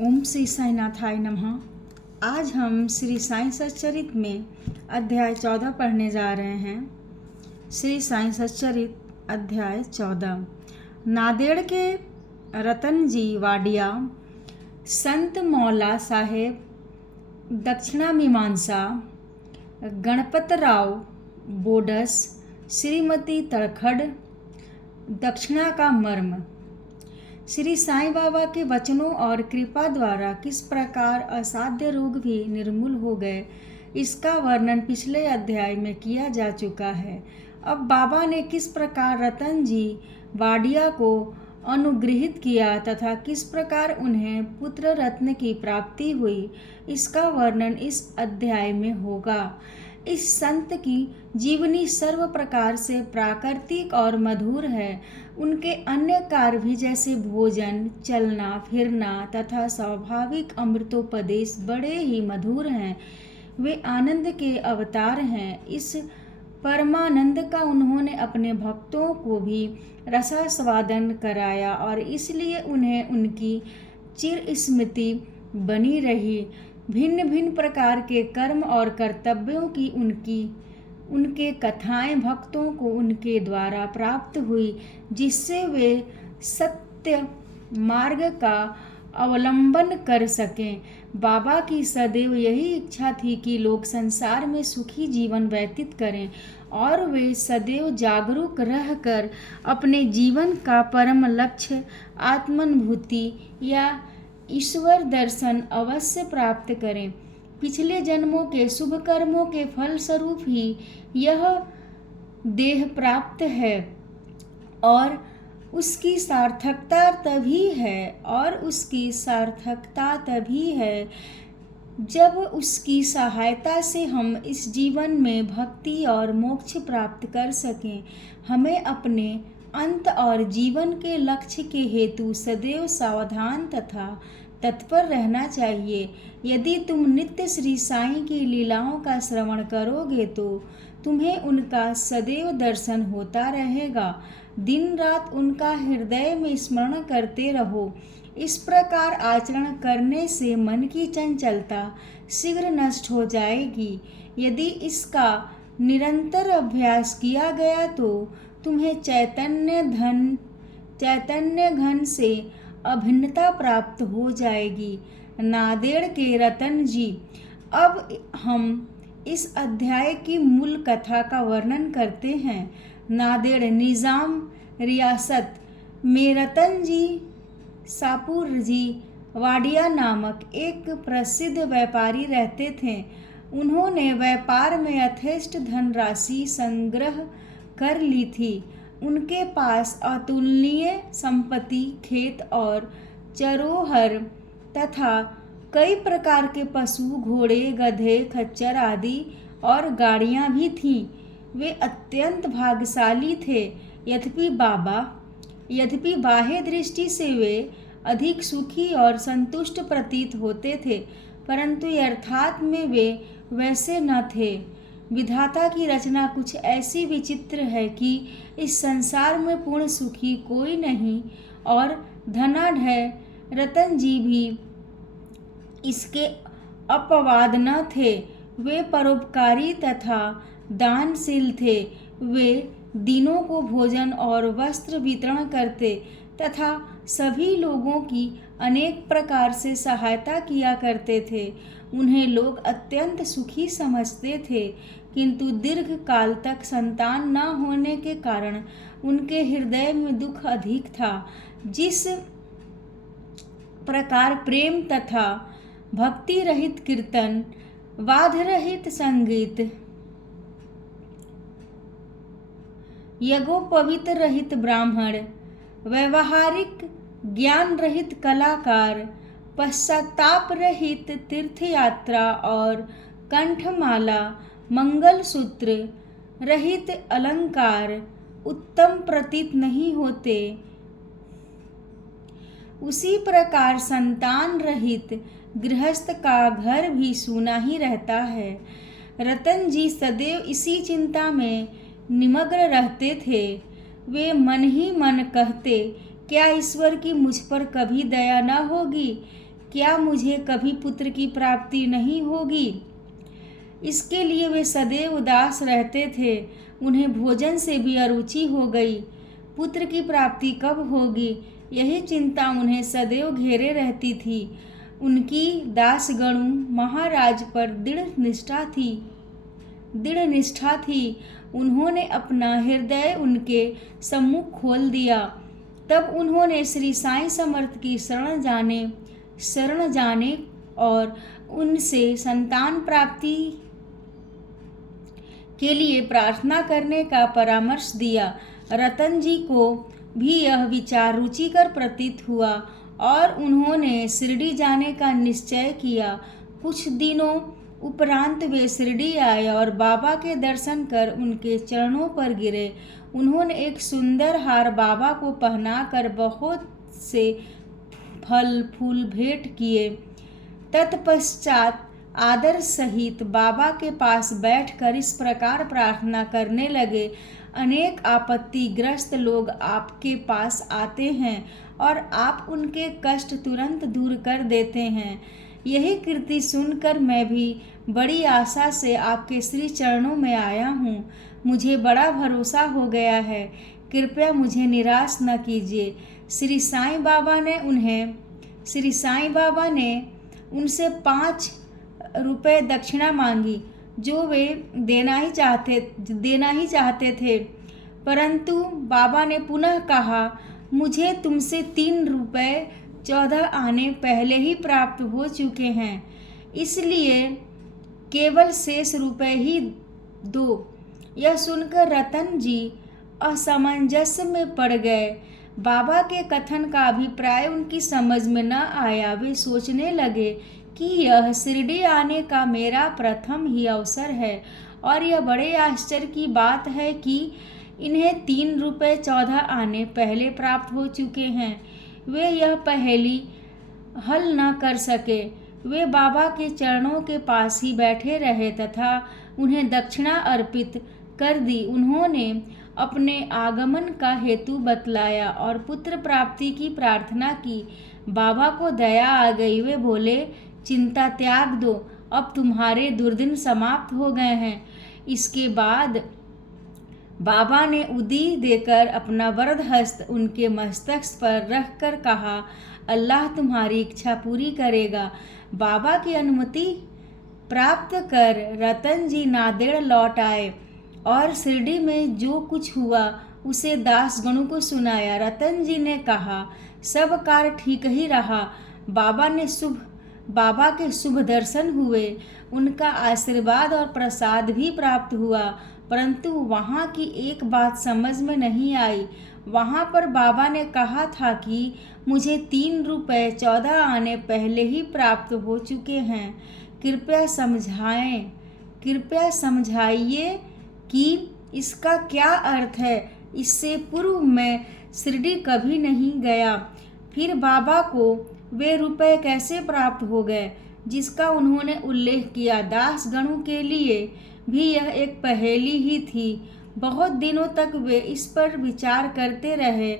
ओम श्री साईनाथाय नमः। आज हम श्री साईं सच्चरित में अध्याय 14 पढ़ने जा रहे हैं। श्री साईं सच्चरित अध्याय 14। नांदेड़ के रतन जी वाडिया, संत मौला साहेब, दक्षिणा मीमांसा, गणपतराव बोडस, श्रीमती तड़खड़, दक्षिणा का मर्म। श्री साईं बाबा के वचनों और कृपा द्वारा किस प्रकार असाध्य रोग भी निर्मूल हो गए, इसका वर्णन पिछले अध्याय में किया जा चुका है। अब बाबा ने किस प्रकार रतन जी वाडिया को अनुग्रहित किया तथा किस प्रकार उन्हें पुत्र रत्न की प्राप्ति हुई, इसका वर्णन इस अध्याय में होगा। इस संत की जीवनी सर्व प्रकार से प्राकृतिक और मधुर है। उनके अन्य कार्य भी जैसे भोजन, चलना फिरना तथा स्वाभाविक अमृतोपदेश बड़े ही मधुर हैं। वे आनंद के अवतार हैं। इस परमानंद का उन्होंने अपने भक्तों को भी रसास्वादन कराया और इसलिए उन्हें उनकी चिर स्मृति बनी रही। भिन्न भिन्न प्रकार के कर्म और कर्तव्यों की उनके कथाएं भक्तों को उनके द्वारा प्राप्त हुई, जिससे वे सत्य मार्ग का अवलंबन कर सकें। बाबा की सदैव यही इच्छा थी कि लोग संसार में सुखी जीवन व्यतीत करें और वे सदैव जागरूक रहकर अपने जीवन का परम लक्ष्य आत्मानुभूति या ईश्वर दर्शन अवश्य प्राप्त करें। पिछले जन्मों के शुभ कर्मों के फलस्वरूप ही यह देह प्राप्त है और उसकी सार्थकता तभी है जब उसकी सहायता से हम इस जीवन में भक्ति और मोक्ष प्राप्त कर सकें। हमें अपने अंत और जीवन के लक्ष्य के हेतु सदैव सावधान तथा तत्पर रहना चाहिए। यदि तुम नित्य श्री साईं की लीलाओं का श्रवण करोगे तो तुम्हें उनका सदैव दर्शन होता रहेगा। दिन रात उनका हृदय में स्मरण करते रहो। इस प्रकार आचरण करने से मन की चंचलता शीघ्र नष्ट हो जाएगी। यदि इसका निरंतर अभ्यास किया गया तो तुम्हें चैतन्य घन से अभिन्नता प्राप्त हो जाएगी। नांदेड़ के रतन जी। अब हम इस अध्याय की मूल कथा का वर्णन करते हैं। नांदेड़ निजाम रियासत में रतन जी सापुर जी वाडिया नामक एक प्रसिद्ध व्यापारी रहते थे। उन्होंने व्यापार में यथेष्ट धनराशि संग्रह कर ली थी। उनके पास अतुलनीय संपत्ति, खेत और चरोहर तथा कई प्रकार के पशु, घोड़े, गधे, खच्चर आदि और गाड़ियां भी थीं। वे अत्यंत भाग्यशाली थे। यद्यपि बाह्य दृष्टि से वे अधिक सुखी और संतुष्ट प्रतीत होते थे, परंतु यथार्थ में वे वैसे न थे। विधाता की रचना कुछ ऐसी विचित्र है कि इस संसार में पूर्ण सुखी कोई नहीं और धनाढ्य रतन जी भी इसके अपवाद न थे। वे परोपकारी तथा दानशील थे। वे दीनों को भोजन और वस्त्र वितरण करते तथा सभी लोगों की अनेक प्रकार से सहायता किया करते थे। उन्हें लोग अत्यंत सुखी समझते थे, किंतु दीर्घ काल तक संतान न होने के कारण उनके हृदय में दुख अधिक था। जिस प्रकार प्रेम तथा भक्ति रहित कीर्तन, वाद रहित संगीत, यज्ञोपवीत रहित ब्राह्मण, व्यवहारिक ज्ञान रहित कलाकार, पश्चाताप रहित तीर्थयात्रा और कंठमाला, मंगलसूत्र रहित अलंकार उत्तम प्रतीत नहीं होते, उसी प्रकार संतान रहित गृहस्थ का घर भी सूना ही रहता है। रतन जी सदैव इसी चिंता में निमग्न रहते थे। वे मन ही मन कहते, क्या ईश्वर की मुझ पर कभी दया न होगी? क्या मुझे कभी पुत्र की प्राप्ति नहीं होगी? इसके लिए वे सदैव उदास रहते थे। उन्हें भोजन से भी अरुचि हो गई। पुत्र की प्राप्ति कब होगी, यही चिंता उन्हें सदैव घेरे रहती थी। उनकी दासगणु महाराज पर दृढ़ निष्ठा थी। उन्होंने अपना हृदय उनके सम्मुख खोल दिया। तब उन्होंने श्री साईं समर्थ की शरण जाने और उनसे संतान प्राप्ति के लिए प्रार्थना करने का परामर्श दिया। रतन जी को भी यह विचार रुचिकर प्रतीत हुआ और उन्होंने शिरडी जाने का निश्चय किया। कुछ दिनों उपरांत वे शिरडी आए और बाबा के दर्शन कर उनके चरणों पर गिरे। उन्होंने एक सुंदर हार बाबा को पहनाकर बहुत से फल फूल भेंट किए। तत्पश्चात आदर सहित बाबा के पास बैठकर इस प्रकार प्रार्थना करने लगे, अनेक आपत्तिग्रस्त लोग आपके पास आते हैं और आप उनके कष्ट तुरंत दूर कर देते हैं। यही कीर्ति सुनकर मैं भी बड़ी आशा से आपके श्री चरणों में आया हूँ। मुझे बड़ा भरोसा हो गया है, कृपया मुझे निराश न कीजिए। श्री साईं बाबा ने उनसे 5 रुपए दक्षिणा मांगी, जो वे देना ही चाहते थे, परंतु बाबा ने पुनः कहा, मुझे तुमसे 3 रुपए 14 आने पहले ही प्राप्त हो चुके हैं, इसलिए केवल शेष रुपए ही दो। यह सुनकर रतन जी असमंजस में पड़ गए। बाबा के कथन का अभिप्राय उनकी समझ में न आया। वे सोचने लगे कि यह शिरडी आने का मेरा प्रथम ही अवसर है और यह बड़े आश्चर्य की बात है कि इन्हें 3 रुपए 14 आने पहले प्राप्त हो चुके हैं। वे यह पहेली हल न कर सके। वे बाबा के चरणों के पास ही बैठे रहे तथा उन्हें दक्षिणा अर्पित कर दी। उन्होंने अपने आगमन का हेतु बतलाया और पुत्र प्राप्ति की प्रार्थना की। बाबा को दया आ गई। वे बोले, चिंता त्याग दो, अब तुम्हारे दुर्दिन समाप्त हो गए हैं। इसके बाद बाबा ने उदी देकर अपना वरद हस्त उनके मस्तक पर रखकर कहा, अल्लाह तुम्हारी इच्छा पूरी करेगा। बाबा की अनुमति प्राप्त कर रतन जी नांदेड़ लौट आए और शिरडी में जो कुछ हुआ उसे दासगणों को सुनाया। रतन जी ने कहा, सब कार्य ठीक ही रहा। बाबा के शुभ दर्शन हुए, उनका आशीर्वाद और प्रसाद भी प्राप्त हुआ, परंतु वहाँ की एक बात समझ में नहीं आई। वहाँ पर बाबा ने कहा था कि मुझे 3 रुपए 14 आने पहले ही प्राप्त हो चुके हैं। कृपया समझाइए कि इसका क्या अर्थ है। इससे पूर्व मैं शिरडी कभी नहीं गया, फिर बाबा को वे रुपए कैसे प्राप्त हो गए जिसका उन्होंने उल्लेख किया। दासगणों के लिए भी यह एक पहेली ही थी। बहुत दिनों तक वे इस पर विचार करते रहे।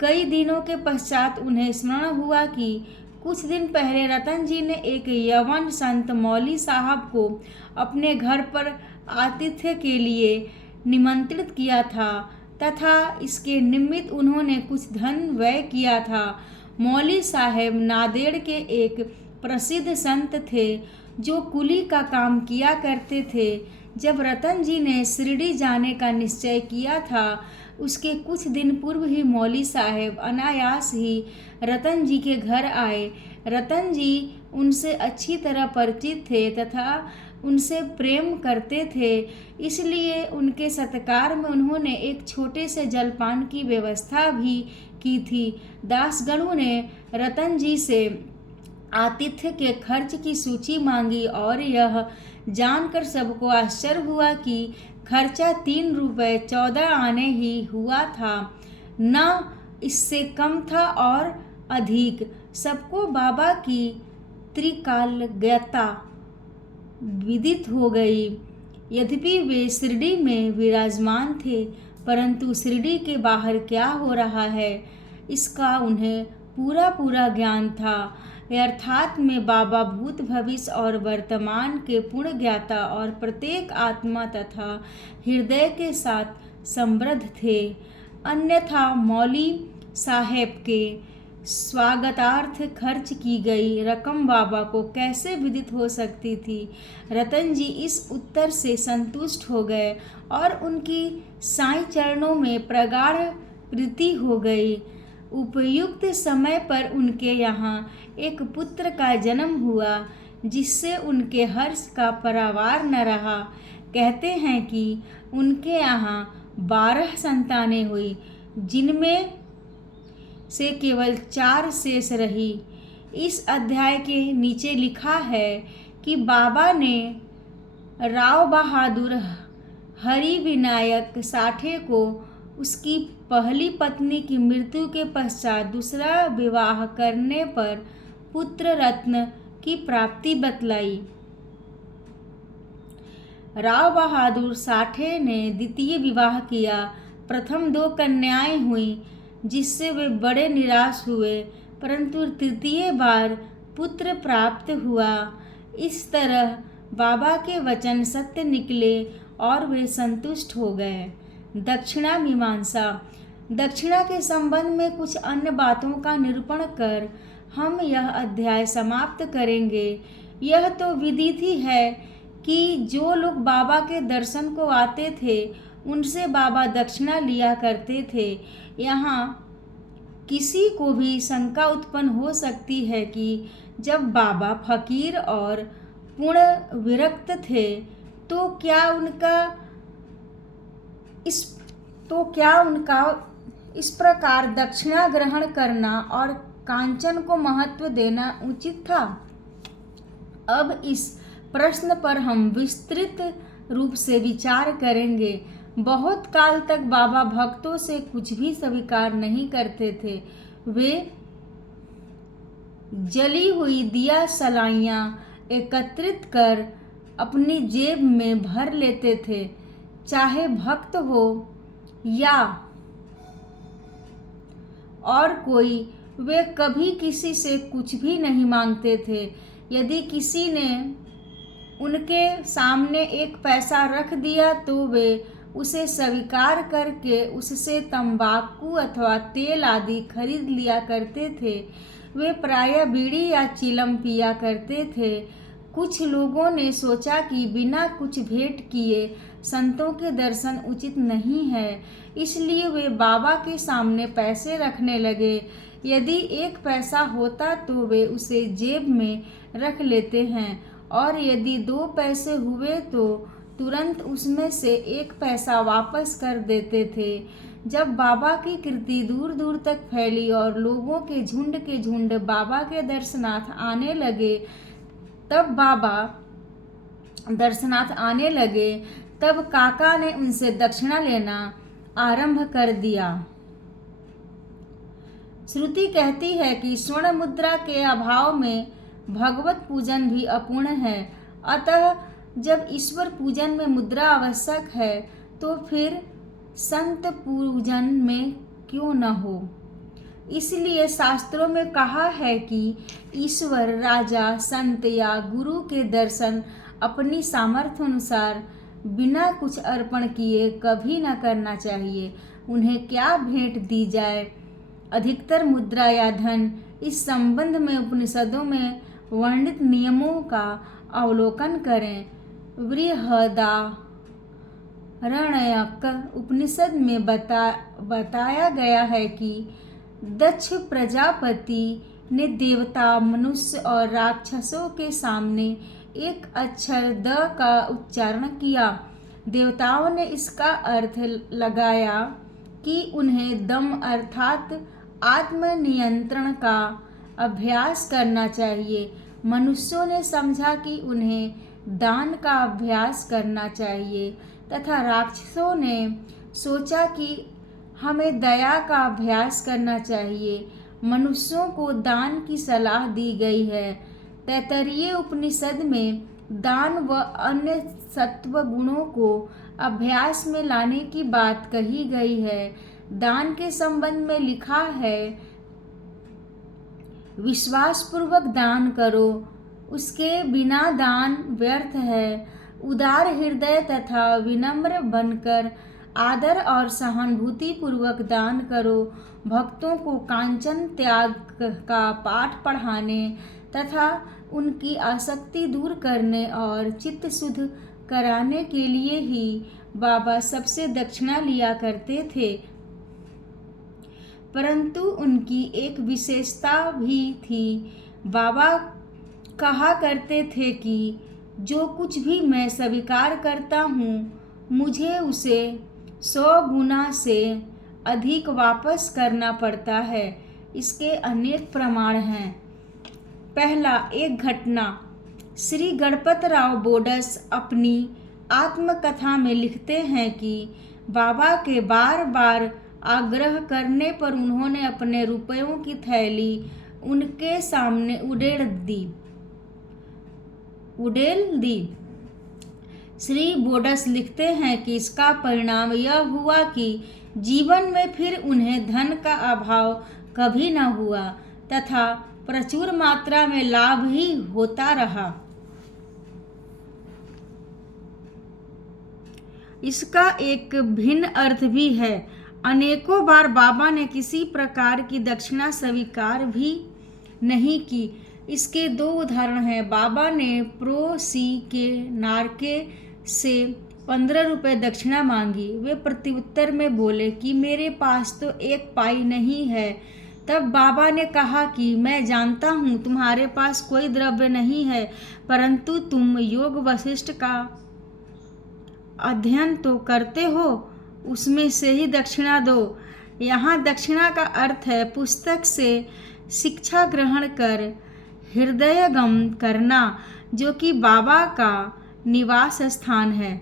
कई दिनों के पश्चात उन्हें स्मरण हुआ कि कुछ दिन पहले रतन जी ने एक यवन संत मौली साहब को अपने घर पर आतिथ्य के लिए निमंत्रित किया था तथा इसके निमित्त उन्होंने कुछ धन व्यय किया था। मौली साहब नांदेड़ के एक प्रसिद्ध संत थे जो कुली का काम किया करते थे। जब रतन जी ने शिरडी जाने का निश्चय किया था, उसके कुछ दिन पूर्व ही मौली साहब अनायास ही रतन जी के घर आए। रतन जी उनसे अच्छी तरह परिचित थे तथा उनसे प्रेम करते थे, इसलिए उनके सत्कार में उन्होंने एक छोटे से जलपान की व्यवस्था भी की थी। दासगणों ने रतन जी से आतिथ्य के खर्च की सूची मांगी और यह जानकर सबको आश्चर्य हुआ कि खर्चा 3 रुपए 14 आने ही हुआ था, न इससे कम था और अधिक। सबको बाबा की त्रिकालज्ञता विदित हो गई। यद्यपि वे शिरडी में विराजमान थे, परंतु शिरडी के बाहर क्या हो रहा है इसका उन्हें पूरा ज्ञान था। अर्थात में बाबा भूत भविष्य और वर्तमान के पूर्ण ज्ञाता और प्रत्येक आत्मा तथा हृदय के साथ समृद्ध थे। अन्यथा मौली साहेब के स्वागतार्थ खर्च की गई रकम बाबा को कैसे विदित हो सकती थी। रतन जी इस उत्तर से संतुष्ट हो गए और उनकी साईं चरणों में प्रगाढ़ प्रीति हो गई। उपयुक्त समय पर उनके यहाँ एक पुत्र का जन्म हुआ, जिससे उनके हर्ष का परावार न रहा। कहते हैं कि उनके यहाँ 12 संतानें हुई, जिनमें से केवल 4 शेष रही। इस अध्याय के नीचे लिखा है कि बाबा ने राव बहादुर हरि विनायक साठे को उसकी पहली पत्नी की मृत्यु के पश्चात दूसरा विवाह करने पर पुत्र रत्न की प्राप्ति बतलाई। राव बहादुर साठे ने द्वितीय विवाह किया। प्रथम 2 कन्याएं हुई, जिससे वे बड़े निराश हुए, परंतु तृतीय बार पुत्र प्राप्त हुआ। इस तरह बाबा के वचन सत्य निकले और वे संतुष्ट हो गए। दक्षिणा मीमांसा। दक्षिणा के संबंध में कुछ अन्य बातों का निरूपण कर हम यह अध्याय समाप्त करेंगे। यह तो विदित ही है कि जो लोग बाबा के दर्शन को आते थे, उनसे बाबा दक्षिणा लिया करते थे। यहाँ किसी को भी शंका उत्पन्न हो सकती है कि जब बाबा फकीर और पूर्ण विरक्त थे, तो क्या उनका इस प्रकार दक्षिणा ग्रहण करना और कांचन को महत्व देना उचित था। अब इस प्रश्न पर हम विस्तृत रूप से विचार करेंगे। बहुत काल तक बाबा भक्तों से कुछ भी स्वीकार नहीं करते थे। वे जली हुई दिया सलाइयाँ एकत्रित कर अपनी जेब में भर लेते थे, चाहे भक्त हो या और कोई। वे कभी किसी से कुछ भी नहीं मांगते थे। यदि किसी ने उनके सामने 1 पैसा रख दिया, तो वे उसे स्वीकार करके उससे तंबाकू अथवा तेल आदि खरीद लिया करते थे। वे प्रायः बीड़ी या चिलम पिया करते थे। कुछ लोगों ने सोचा कि बिना कुछ भेंट किए संतों के दर्शन उचित नहीं है, इसलिए वे बाबा के सामने पैसे रखने लगे। यदि 1 पैसा होता तो वे उसे जेब में रख लेते हैं, और यदि 2 पैसे हुए तो तुरंत उसमें से 1 पैसा वापस कर देते थे। जब बाबा की कीर्ति दूर दूर तक फैली और लोगों के झुंड बाबा के दर्शनार्थ आने लगे, तब काका ने उनसे दक्षिणा लेना आरंभ कर दिया। श्रुति कहती है कि स्वर्ण मुद्रा के अभाव में भगवत पूजन भी अपूर्ण है। अतः जब ईश्वर पूजन में मुद्रा आवश्यक है, तो फिर संत पूजन में क्यों न हो। इसलिए शास्त्रों में कहा है कि ईश्वर, राजा, संत या गुरु के दर्शन अपनी सामर्थ्य अनुसार बिना कुछ अर्पण किए कभी न करना चाहिए। उन्हें क्या भेंट दी जाए, अधिकतर मुद्रा या धन, इस संबंध में उपनिषदों में वर्णित नियमों का अवलोकन करें। बृहदारण्यक उपनिषद में बताया गया है कि दक्ष प्रजापति ने देवता, मनुष्य और राक्षसों के सामने एक अक्षर द का उच्चारण किया। देवताओं ने इसका अर्थ लगाया कि उन्हें दम अर्थात आत्मनियंत्रण का अभ्यास करना चाहिए। मनुष्यों ने समझा कि उन्हें दान का अभ्यास करना चाहिए, तथा राक्षसों ने सोचा कि हमें दया का अभ्यास करना चाहिए। मनुष्यों को दान की सलाह दी गई है। तैत्तरीय उपनिषद में दान व अन्य सत्व गुणों को अभ्यास में लाने की बात कही गई है। दान के संबंध में लिखा है विश्वासपूर्वक दान करो, उसके बिना दान व्यर्थ है। उदार हृदय तथा विनम्र बनकर आदर और सहानुभूति पूर्वक दान करो। भक्तों को कांचन त्याग का पाठ पढ़ाने तथा उनकी आसक्ति दूर करने और चित्त शुद्ध कराने के लिए ही बाबा सबसे दक्षिणा लिया करते थे। परंतु उनकी एक विशेषता भी थी। बाबा कहा करते थे कि जो कुछ भी मैं स्वीकार करता हूँ, मुझे उसे 100 गुना से अधिक वापस करना पड़ता है। इसके अनेक प्रमाण हैं। पहला, एक घटना। श्री गणपतराव बोडस अपनी आत्मकथा में लिखते हैं कि बाबा के बार बार आग्रह करने पर उन्होंने अपने रुपयों की थैली उनके सामने उड़ेल दी। श्री बोडस लिखते हैं कि इसका परिणाम यह हुआ कि जीवन में फिर उन्हें धन का अभाव कभी न हुआ तथा प्रचुर मात्रा में लाभ ही होता रहा। इसका एक भिन्न अर्थ भी है। अनेकों बार बाबा ने किसी प्रकार की दक्षिणा स्वीकार भी नहीं की। इसके 2 उदाहरण हैं। बाबा ने प्रो.सी. के नारके से 15 रुपये दक्षिणा मांगी। वे प्रत्युत्तर में बोले कि मेरे पास तो 1 पाई नहीं है। तब बाबा ने कहा कि मैं जानता हूँ तुम्हारे पास कोई द्रव्य नहीं है, परंतु तुम योग वशिष्ठ का अध्ययन तो करते हो, उसमें से ही दक्षिणा दो। यहाँ दक्षिणा का अर्थ है पुस्तक से शिक्षा ग्रहण कर हृदयगम करना, जो कि बाबा का निवास स्थान है।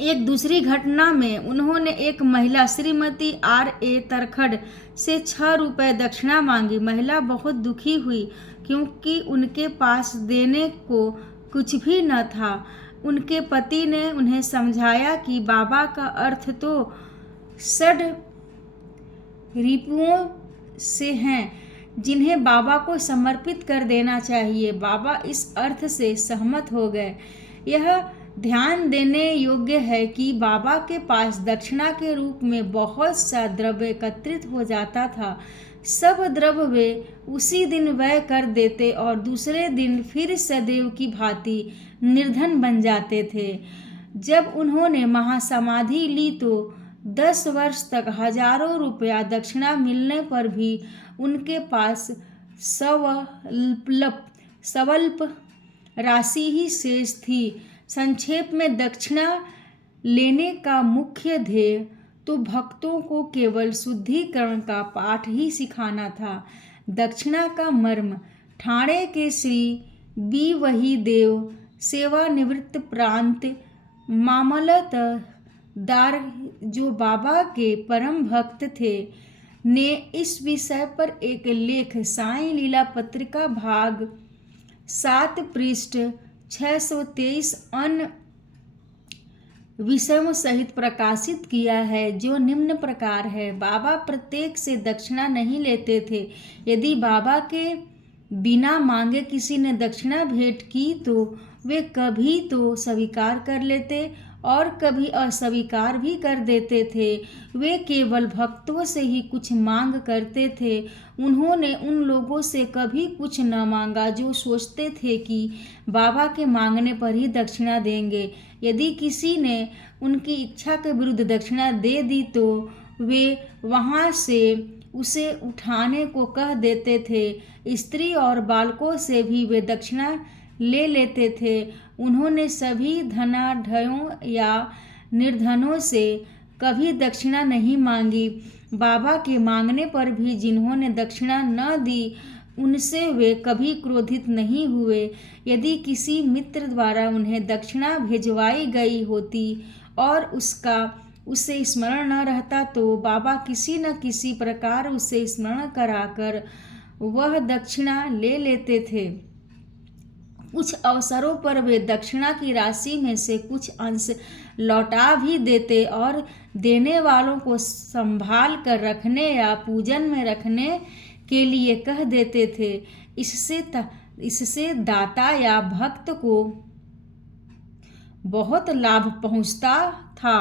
एक दूसरी घटना में उन्होंने एक महिला श्रीमती R.A. तरखड़ से 6 रुपये दक्षिणा मांगी। महिला बहुत दुखी हुई क्योंकि उनके पास देने को कुछ भी न था। उनके पति ने उन्हें समझाया कि बाबा का अर्थ तो 6 रिपुओं से हैं, जिन्हें बाबा को समर्पित कर देना चाहिए। बाबा इस अर्थ से सहमत हो गए। यह ध्यान देने योग्य है कि बाबा के पास दक्षिणा के रूप में बहुत सा द्रव्य एकत्रित हो जाता था। सब द्रव्य वे उसी दिन व्यय कर देते और दूसरे दिन फिर सदैव की भांति निर्धन बन जाते थे। जब उन्होंने महासमाधि ली तो 10 वर्ष तक हजारों रुपया दक्षिणा मिलने पर भी उनके पास स्वल्प राशि ही शेष थी। संक्षेप में दक्षिणा लेने का मुख्य ध्येय तो भक्तों को केवल शुद्धिकरण का पाठ ही सिखाना था। दक्षिणा का मर्म। ठाणे के श्री बी. वही देव सेवानिवृत्त प्रांत मामलतदार, जो बाबा के परम भक्त थे, ने इस विषय पर एक लेख साईं लीला पत्रिका भाग 7 पृष्ठ 623 अन्य विषयों सहित प्रकाशित किया है, जो निम्न प्रकार है। बाबा प्रत्येक से दक्षिणा नहीं लेते थे। यदि बाबा के बिना मांगे किसी ने दक्षिणा भेंट की तो वे कभी तो स्वीकार कर लेते और कभी अस्वीकार भी कर देते थे। वे केवल भक्तों से ही कुछ मांग करते थे। उन्होंने उन लोगों से कभी कुछ न मांगा जो सोचते थे कि बाबा के मांगने पर ही दक्षिणा देंगे। यदि किसी ने उनकी इच्छा के विरुद्ध दक्षिणा दे दी तो वे वहाँ से उसे उठाने को कह देते थे। स्त्री और बालकों से भी वे दक्षिणा ले लेते थे। उन्होंने सभी धनाढ्यों या निर्धनों से कभी दक्षिणा नहीं मांगी। बाबा के मांगने पर भी जिन्होंने दक्षिणा न दी उनसे वे कभी क्रोधित नहीं हुए। यदि किसी मित्र द्वारा उन्हें दक्षिणा भिजवाई गई होती और उसे स्मरण न रहता तो बाबा किसी न किसी प्रकार उसे स्मरण कराकर वह दक्षिणा ले लेते थे। कुछ अवसरों पर वे दक्षिणा की राशि में से कुछ अंश लौटा भी देते और देने वालों को संभाल कर रखने या पूजन में रखने के लिए कह देते थे। इससे दाता या भक्त को बहुत लाभ पहुंचता था।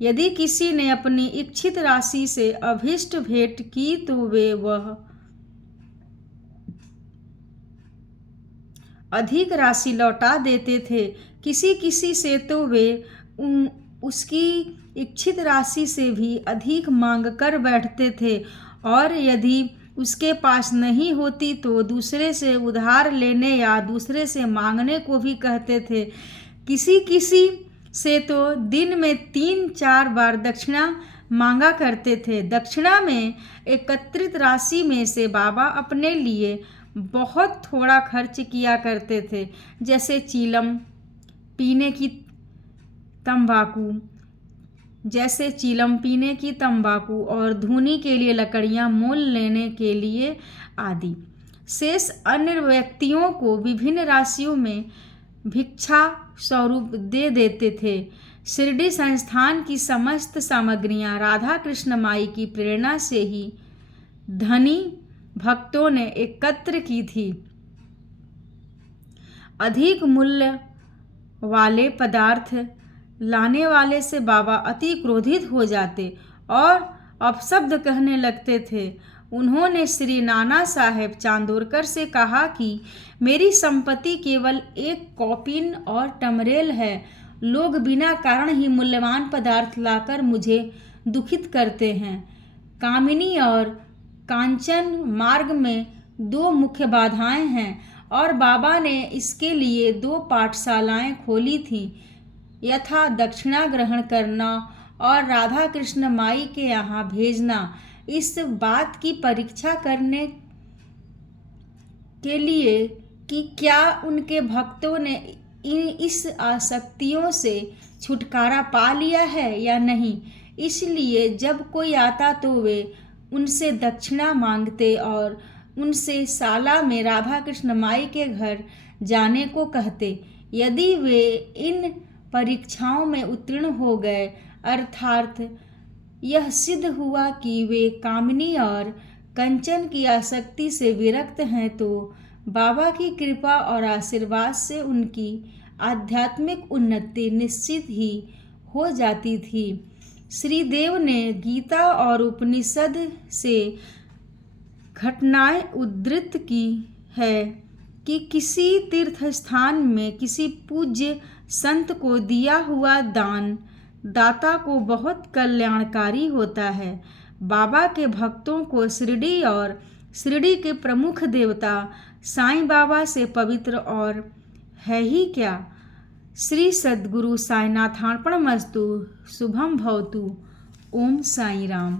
यदि किसी ने अपनी इच्छित राशि से अभीष्ट भेंट की तो वे वह अधिक राशि लौटा देते थे। किसी से तो वे उसकी इच्छित राशि से भी अधिक मांग कर बैठते थे, और यदि उसके पास नहीं होती तो दूसरे से उधार लेने या दूसरे से मांगने को भी कहते थे। किसी से तो दिन में 3-4 बार दक्षिणा मांगा करते थे। दक्षिणा में एकत्रित राशि में से बाबा अपने लिए बहुत थोड़ा खर्च किया करते थे, जैसे चीलम पीने की तंबाकू और धूनी के लिए लकड़ियां मोल लेने के लिए आदि। शेष अन्य व्यक्तियों को विभिन्न राशियों में भिक्षा स्वरूप दे देते थे। शिरडी संस्थान की समस्त सामग्रियां राधा कृष्ण माई की प्रेरणा से ही धनी भक्तों ने एकत्र की थी। अधिक मूल्य वाले पदार्थ लाने वाले से बाबा अति क्रोधित हो जाते और अपशब्द कहने लगते थे। उन्होंने श्री नाना साहेब चांदोरकर से कहा कि मेरी संपत्ति केवल एक कॉपिन और टमरेल है। लोग बिना कारण ही मूल्यवान पदार्थ लाकर मुझे दुखित करते हैं। कामिनी और कांचन मार्ग में 2 मुख्य बाधाएं हैं और बाबा ने इसके लिए 2 पाठशालाएं खोली थीं, यथा दक्षिणा ग्रहण करना और राधा कृष्ण माई के यहाँ भेजना। इस बात की परीक्षा करने के लिए कि क्या उनके भक्तों ने इस आसक्तियों से छुटकारा पा लिया है या नहीं, इसलिए जब कोई आता तो वे उनसे दक्षिणा मांगते और उनसे साला में राधा कृष्ण माई के घर जाने को कहते। यदि वे इन परीक्षाओं में उत्तीर्ण हो गए, अर्थात यह सिद्ध हुआ कि वे कामिनी और कंचन की आसक्ति से विरक्त हैं, तो बाबा की कृपा और आशीर्वाद से उनकी आध्यात्मिक उन्नति निश्चित ही हो जाती थी। श्री देव ने गीता और उपनिषद से घटनाएं उद्धृत की है कि किसी तीर्थ स्थान में किसी पूज्य संत को दिया हुआ दान दाता को बहुत कल्याणकारी होता है। बाबा के भक्तों को शिरडी और शिरडी के प्रमुख देवता साईं बाबा से पवित्र और है ही क्या। श्री सद्गुरु साईनाथार्पणमस्तु। शुभम भवतु। ओम साई राम।